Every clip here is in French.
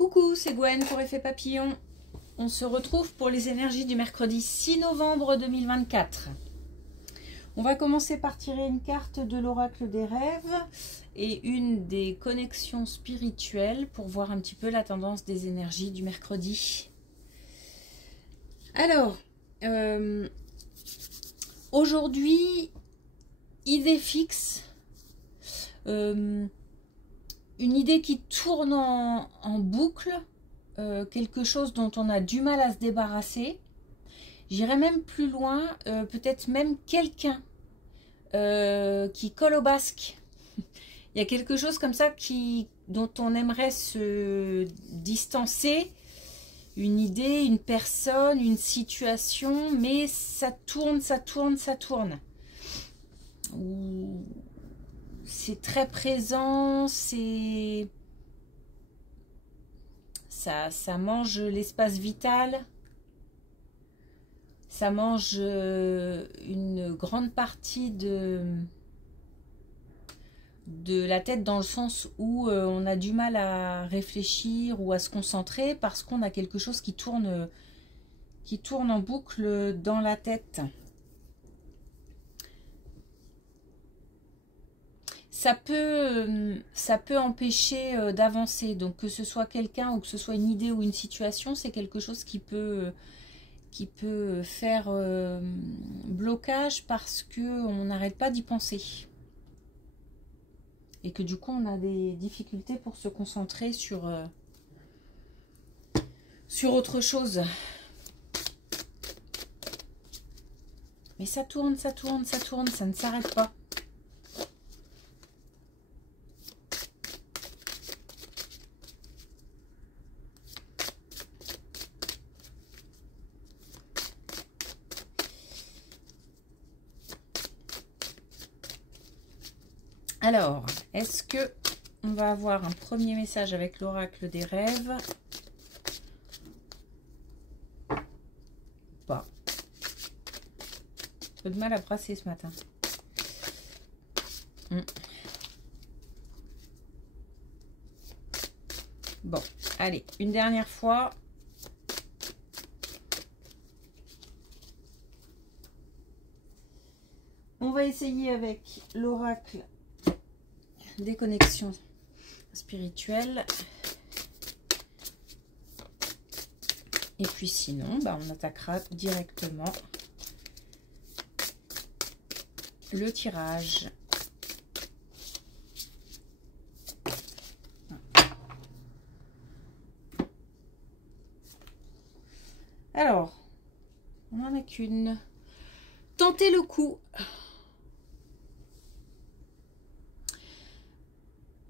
Coucou, c'est Gwen pour Effet Papillon. On se retrouve pour les énergies du mercredi 6 novembre 2024. On va commencer par tirer une carte de l'oracle des rêves et une des connexions spirituelles pour voir un petit peu la tendance des énergies du mercredi. Alors, aujourd'hui, idée fixe, une idée qui tourne en boucle, quelque chose dont on a du mal à se débarrasser. J'irais même plus loin, peut-être même quelqu'un qui colle au basque. Il y a quelque chose comme ça dont on aimerait se distancer, une idée, une personne, une situation, mais ça tourne, ça tourne, ça tourne. C'est très présent, ça mange l'espace vital, ça mange une grande partie de la tête, dans le sens où on a du mal à réfléchir ou à se concentrer parce qu'on a quelque chose qui tourne en boucle dans la tête. Ça peut empêcher d'avancer. Donc que ce soit quelqu'un ou que ce soit une idée ou une situation, c'est quelque chose qui peut faire blocage parce qu'on n'arrête pas d'y penser. Et que du coup on a des difficultés pour se concentrer sur autre chose. Mais ça tourne, ça tourne, ça tourne, ça ne s'arrête pas. Alors, est-ce que on va avoir un premier message avec l'oracle des rêves? Pas. Un peu de mal à brasser ce matin. Bon, allez, une dernière fois. On va essayer avec l'oracle des connexions spirituelles. Et puis sinon, on attaquera directement le tirage. Alors, on n'en a qu'une. Tentez le coup.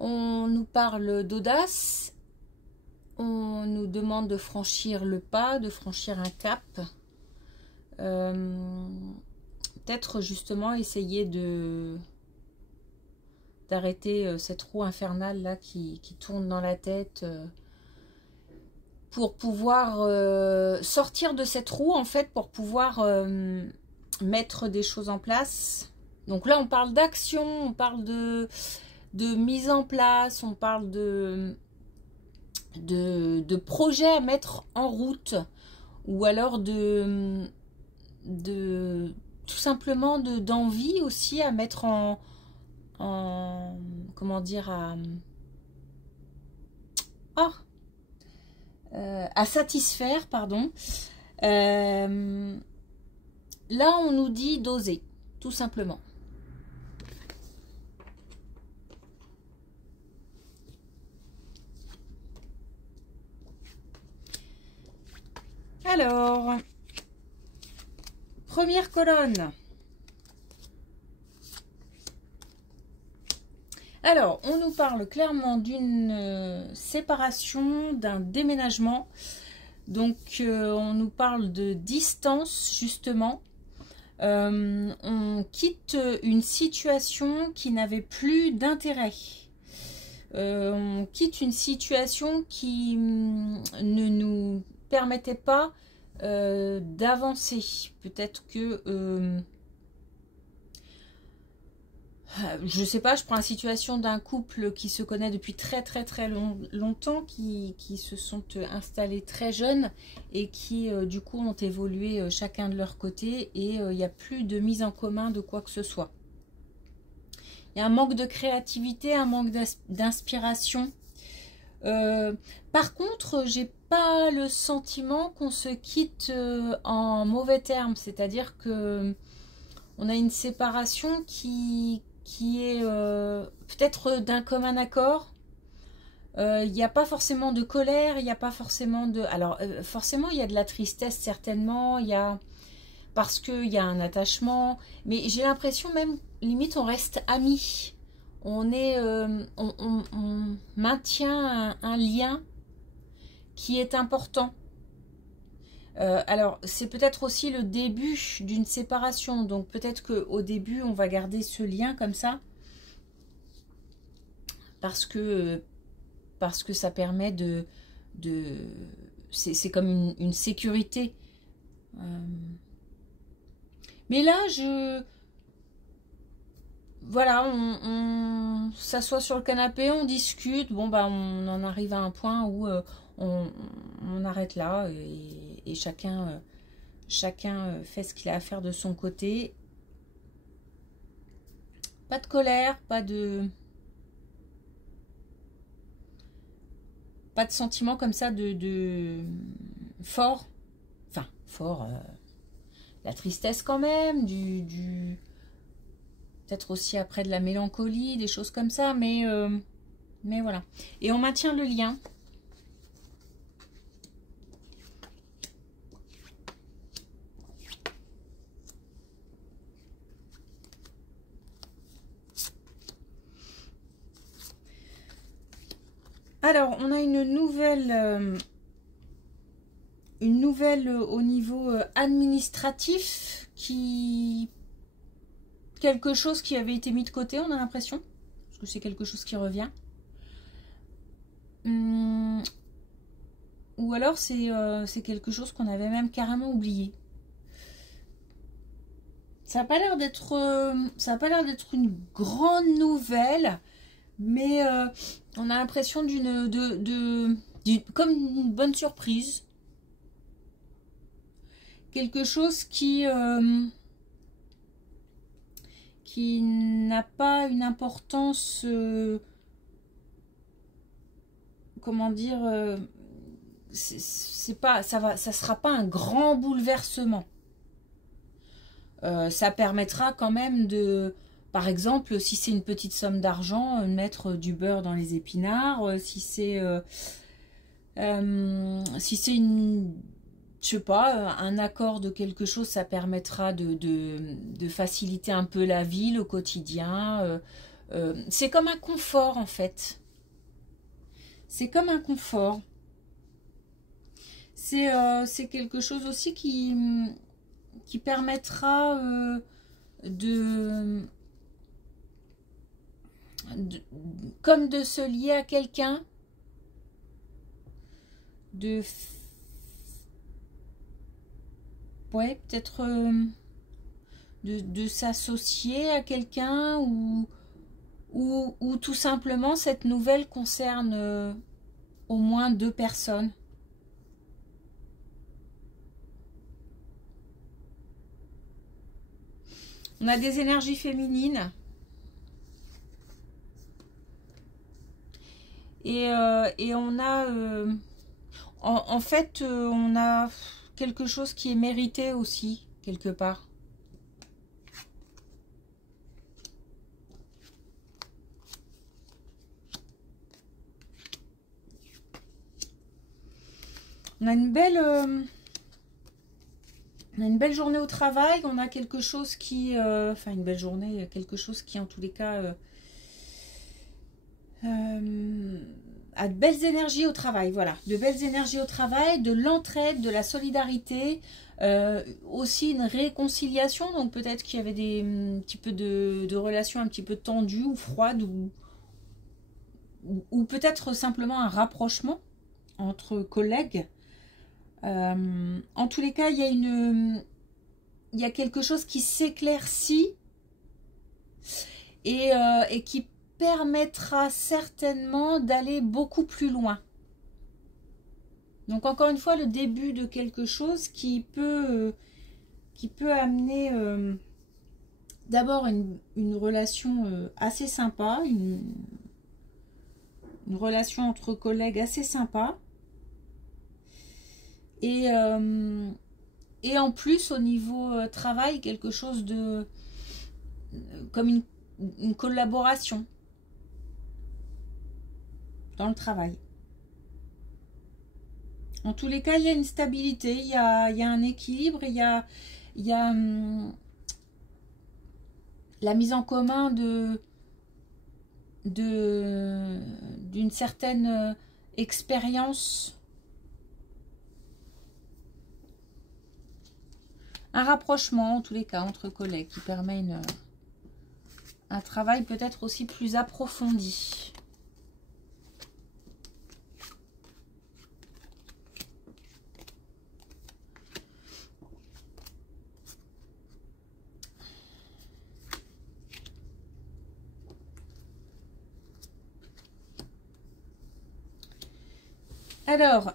On nous parle d'audace, on nous demande de franchir le pas, de franchir un cap. Peut-être justement essayer d'arrêter cette roue infernale là qui tourne dans la tête pour pouvoir sortir de cette roue, en fait, pour pouvoir mettre des choses en place. Donc là on parle d'action, on parle de mise en place, on parle de projets à mettre en route, ou alors tout simplement d'envie aussi à mettre en comment dire, à satisfaire, pardon. Là on nous dit d'oser, tout simplement. Alors, première colonne. Alors, on nous parle clairement d'une séparation, d'un déménagement. Donc, on nous parle de distance, justement. On quitte une situation qui n'avait plus d'intérêt. On quitte une situation qui ne nous permettait pas d'avancer. Peut-être que Je sais pas, je prends la situation d'un couple qui se connaît depuis très longtemps, qui se sont installés très jeunes et qui du coup ont évolué chacun de leur côté, et il n'y a plus de mise en commun de quoi que ce soit. Il y a un manque de créativité, un manque d'inspiration. Par contre, j'ai pas le sentiment qu'on se quitte en mauvais termes, c'est-à-dire que on a une séparation qui est peut-être d'un commun accord. Il n'y a pas forcément de colère, il n'y a pas forcément de... Alors, forcément, il y a de la tristesse, certainement, il y a... parce qu'il y a un attachement, mais j'ai l'impression même, limite, on reste amis. On maintient un lien qui est important. Alors, c'est peut-être aussi le début d'une séparation. Donc, peut-être qu'au début, on va garder ce lien comme ça. Parce que ça permet c'est comme une sécurité. Mais là, voilà, on s'assoit sur le canapé, on discute. Bon, bah, on en arrive à un point où on arrête là, et chacun fait ce qu'il a à faire de son côté. Pas de colère, pas de sentiment comme ça de fort. Enfin, fort, la tristesse quand même, peut-être aussi après de la mélancolie, des choses comme ça, mais voilà. Et on maintient le lien. Alors, on a une nouvelle au niveau administratif, quelque chose qui avait été mis de côté, on a l'impression, parce que c'est quelque chose qui revient. Ou alors c'est quelque chose qu'on avait même carrément oublié. Ça n'a pas l'air d'être une grande nouvelle, mais on a l'impression comme une bonne surprise. Quelque chose qui n'a pas une importance, comment dire, ça sera pas un grand bouleversement. Ça permettra quand même de, par exemple, si c'est une petite somme d'argent, mettre du beurre dans les épinards. Si c'est une, je sais pas, un accord de quelque chose, ça permettra de faciliter un peu la vie, le quotidien. C'est comme un confort, en fait. C'est comme un confort. C'est quelque chose aussi qui permettra comme de se lier à quelqu'un, ouais, peut-être de s'associer à quelqu'un, ou tout simplement cette nouvelle concerne au moins 2 personnes. On a des énergies féminines. Et on a... en fait, on a quelque chose qui est mérité aussi, quelque part. On a une belle journée au travail, on a quelque chose qui... enfin, une belle journée, quelque chose qui, en tous les cas, a de belles énergies au travail, voilà. De belles énergies au travail, de l'entraide, de la solidarité, aussi une réconciliation. Donc, peut-être qu'il y avait un petit peu de relations un petit peu tendues ou froides, ou peut-être simplement un rapprochement entre collègues. En tous les cas, il y a quelque chose qui s'éclaircit, et qui permettra certainement d'aller beaucoup plus loin. Donc encore une fois, le début de quelque chose qui peut amener d'abord une relation assez sympa, une relation entre collègues assez sympa. Et en plus, au niveau travail, quelque chose de comme une collaboration dans le travail. En tous les cas, il y a une stabilité, il y a un équilibre, il y a la mise en commun d'une certaine expérience, un rapprochement en tous les cas entre collègues qui permet un travail peut-être aussi plus approfondi. Alors,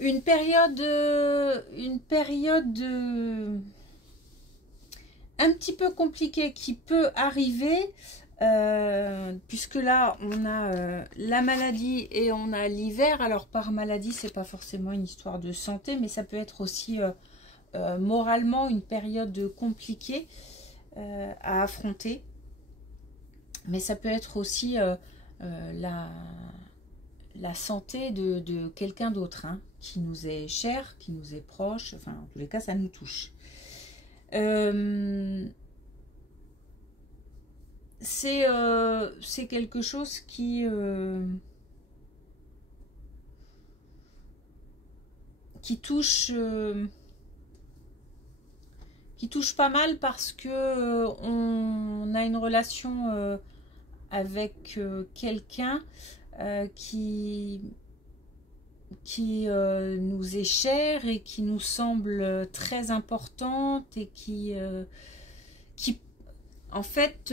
une période un petit peu compliquée qui peut arriver, puisque là on a la maladie et on a l'hiver. Alors par maladie, c'est pas forcément une histoire de santé, mais ça peut être aussi moralement une période compliquée à affronter. Mais ça peut être aussi la santé de quelqu'un d'autre, hein, qui nous est cher, qui nous est proche, enfin en tous les cas ça nous touche. C'est quelque chose qui touche pas mal, parce que on a une relation avec quelqu'un qui nous est chère et qui nous semble très importante, et qui en fait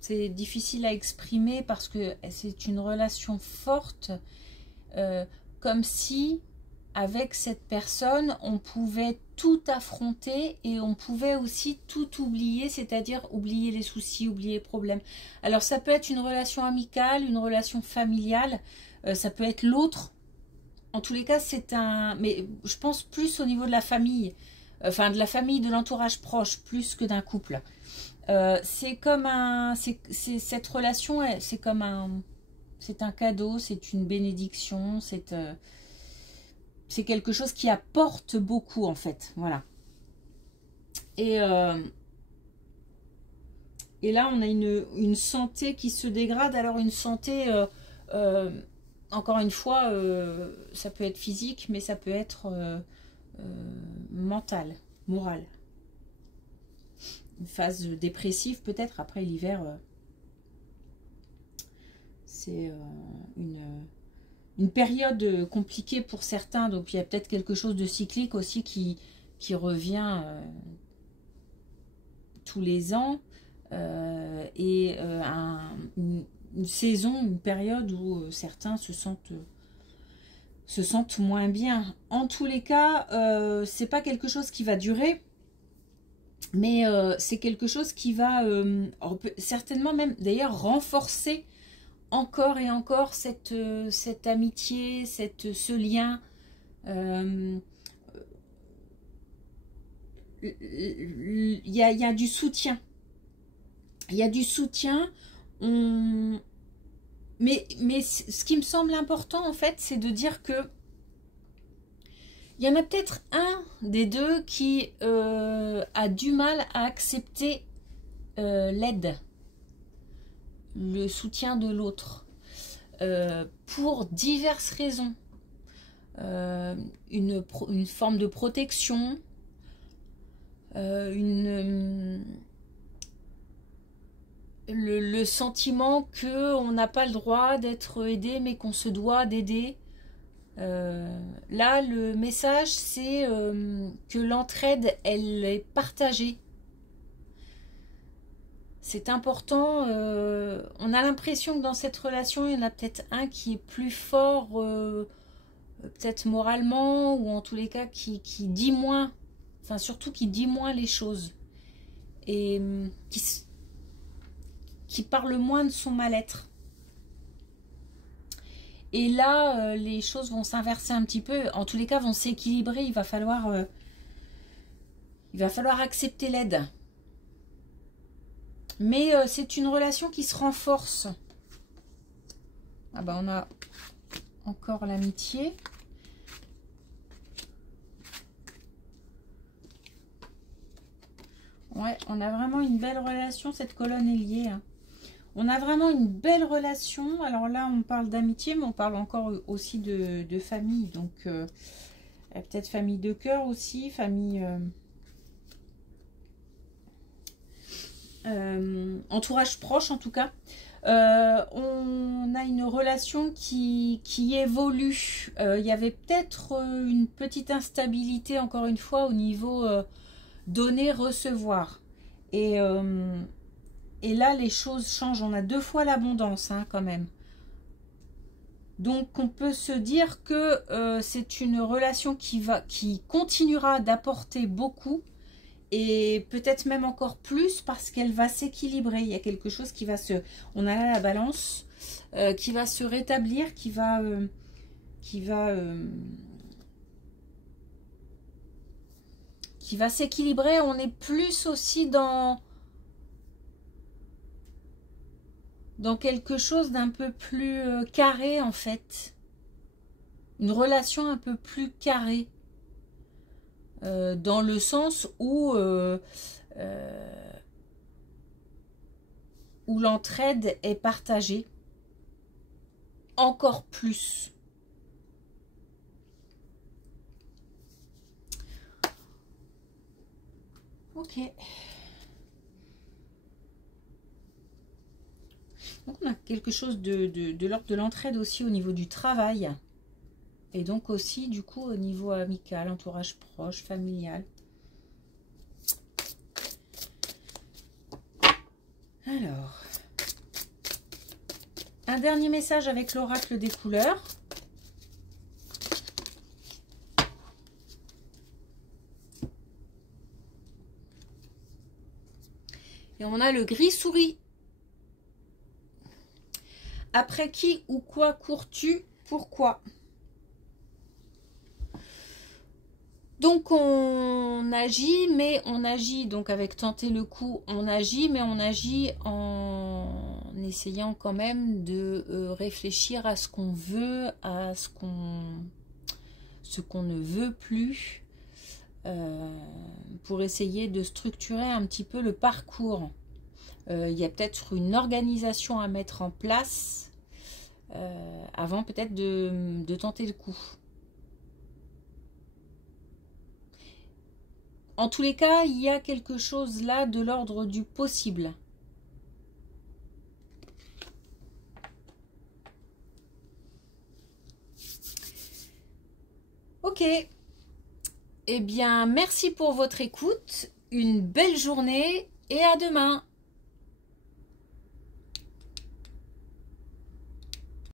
c'est difficile à exprimer parce que c'est une relation forte, comme si avec cette personne on pouvait tout affronter et on pouvait aussi tout oublier, c'est-à-dire oublier les soucis, oublier les problèmes. Alors ça peut être une relation amicale, une relation familiale, ça peut être l'autre. En tous les cas, c'est un... Mais je pense plus au niveau de la famille, enfin de la famille, de l'entourage proche, plus que d'un couple. C'est comme un... cette relation, c'est comme un... C'est un cadeau, c'est une bénédiction, c'est quelque chose qui apporte beaucoup, en fait. Voilà. Et là, on a une santé qui se dégrade. Alors, une santé... encore une fois, ça peut être physique, mais ça peut être mental, moral. Une phase dépressive peut-être. Après l'hiver, c'est une période compliquée pour certains. Donc il y a peut-être quelque chose de cyclique aussi qui revient tous les ans. Et une saison, une période où certains se sentent moins bien. En tous les cas, c'est pas quelque chose qui va durer, mais c'est quelque chose qui va certainement même d'ailleurs renforcer encore et encore cette amitié, ce lien. Il y a du soutien. Il y a du soutien. Mais ce qui me semble important, en fait, c'est de dire que il y en a peut-être un des deux qui a du mal à accepter l'aide, le soutien de l'autre, pour diverses raisons. Une forme de protection, le sentiment qu'on n'a pas le droit d'être aidé, mais qu'on se doit d'aider. Là, le message, c'est que l'entraide, elle est partagée. C'est important. On a l'impression que dans cette relation, il y en a peut-être un qui est plus fort, peut-être moralement, ou en tous les cas qui dit moins, enfin surtout qui dit moins les choses. Et qui parle moins de son mal-être. Et là, les choses vont s'inverser un petit peu. En tous les cas, vont s'équilibrer. Il va falloir accepter l'aide. Mais c'est une relation qui se renforce. Ah bah on a encore l'amitié. Ouais, on a vraiment une belle relation. Cette colonne est liée. Hein. On a vraiment une belle relation. Alors là, on parle d'amitié, mais on parle encore aussi de famille. Donc, peut-être famille de cœur aussi, famille... entourage proche en tout cas. On a une relation qui évolue. Il y avait peut-être une petite instabilité, encore une fois, au niveau donner-recevoir. Et là, les choses changent. On a 2 fois l'abondance, hein, quand même. Donc, on peut se dire que c'est une relation qui continuera d'apporter beaucoup. Et peut-être même encore plus parce qu'elle va s'équilibrer. Il y a quelque chose qui va se... On a là la balance qui va se rétablir, qui va s'équilibrer. On est plus aussi dans quelque chose d'un peu plus carré en fait. Une relation un peu plus carrée. Dans le sens où l'entraide est partagée encore plus. Ok. Donc on a quelque chose de l'ordre de l'entraide aussi au niveau du travail. Et donc aussi, du coup, au niveau amical, entourage proche, familial. Alors, un dernier message avec l'oracle des couleurs. Et on a le gris souris. Après qui ou quoi cours-tu? Pourquoi? Donc on agit, mais on agit, donc avec tenter le coup, on agit, mais on agit en essayant quand même de réfléchir à ce qu'on veut, à ce qu'on ne veut plus, pour essayer de structurer un petit peu le parcours. Il y a peut-être une organisation à mettre en place avant peut-être de tenter le coup. En tous les cas, il y a quelque chose là de l'ordre du possible. Ok. Eh bien, merci pour votre écoute. Une belle journée et à demain.